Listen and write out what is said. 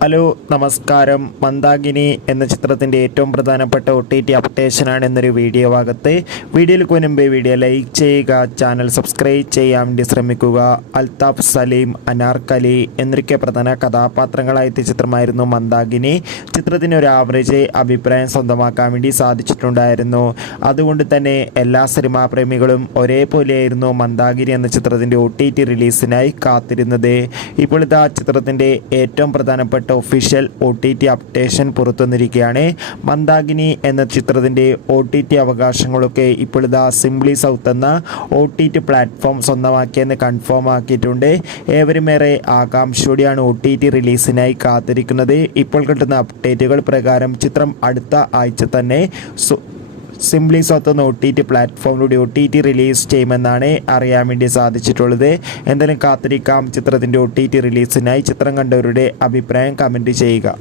Hello നമസ്കാരം. മന്ദാകിനി എന്ന ചിത്രത്തിൻ്റെ ഏറ്റവും പ്രധാനപ്പെട്ട OTT അപ്ഡേഷനാണ് എന്നൊരു വീഡിയോ ഭാഗത്ത്. വീഡിയോയിൽ മുൻപേ വീഡിയോ ലൈക്ക് ചെയ്യുക, ചാനൽ സബ്സ്ക്രൈബ് ചെയ്യാൻ വേണ്ടി ശ്രമിക്കുക. അൽതാഫ് സലീം, അനാർക്കലി എന്നൊക്കെ പ്രധാന കഥാപാത്രങ്ങളായ ചിത്രമായിരുന്നു മന്ദാകിനി. ചിത്രത്തിന് ഒരു ആവറേജ് അഭിപ്രായം സ്വന്തമാക്കാൻ വേണ്ടി സാധിച്ചിട്ടുണ്ടായിരുന്നു. അതുകൊണ്ട് തന്നെ എല്ലാ സിനിമാ പ്രേമികളും ഒരേപോലെയായിരുന്നു മന്ദാകിനി എന്ന ചിത്രത്തിൻ്റെ OTT റിലീസിനായി കാത്തിരുന്നത്. ഇപ്പോൾ ഇതാ ചിത്രത്തിൻ്റെ ഏറ്റവും പ്രധാനപ്പെട്ട ഒഫീഷ്യൽ OTT അപ്ഡേഷൻ പുറത്തുവന്നിരിക്കുകയാണ്. മന്ദാകിനി എന്ന ചിത്രത്തിൻ്റെ OTT അവകാശങ്ങളൊക്കെ ഇപ്പോൾ ഇതാ സിംപ്ലി സൗത്ത് എന്ന OTT പ്ലാറ്റ്ഫോം സ്വന്തമാക്കിയെന്ന് കൺഫേം ആക്കിയിട്ടുണ്ട്. ഏവരുമേറെ ആകാംക്ഷയോടെയാണ് OTT റിലീസിനായി കാത്തിരിക്കുന്നത്. ഇപ്പോൾ കിട്ടുന്ന അപ്ഡേറ്റുകൾ പ്രകാരം ചിത്രം അടുത്ത ആഴ്ച തന്നെ സിംപ്ലി സൗത്ത് എന്ന OTT പ്ലാറ്റ്ഫോമിലൂടെ OTT റിലീസ് ചെയ്യുമെന്നാണ് അറിയാൻ വേണ്ടി സാധിച്ചിട്ടുള്ളത്. എന്തായാലും കാത്തിരിക്കാം ചിത്രത്തിൻ്റെ OTT റിലീസിനായി. ചിത്രം കണ്ടവരുടെ അഭിപ്രായം കമൻറ്റ് ചെയ്യുക.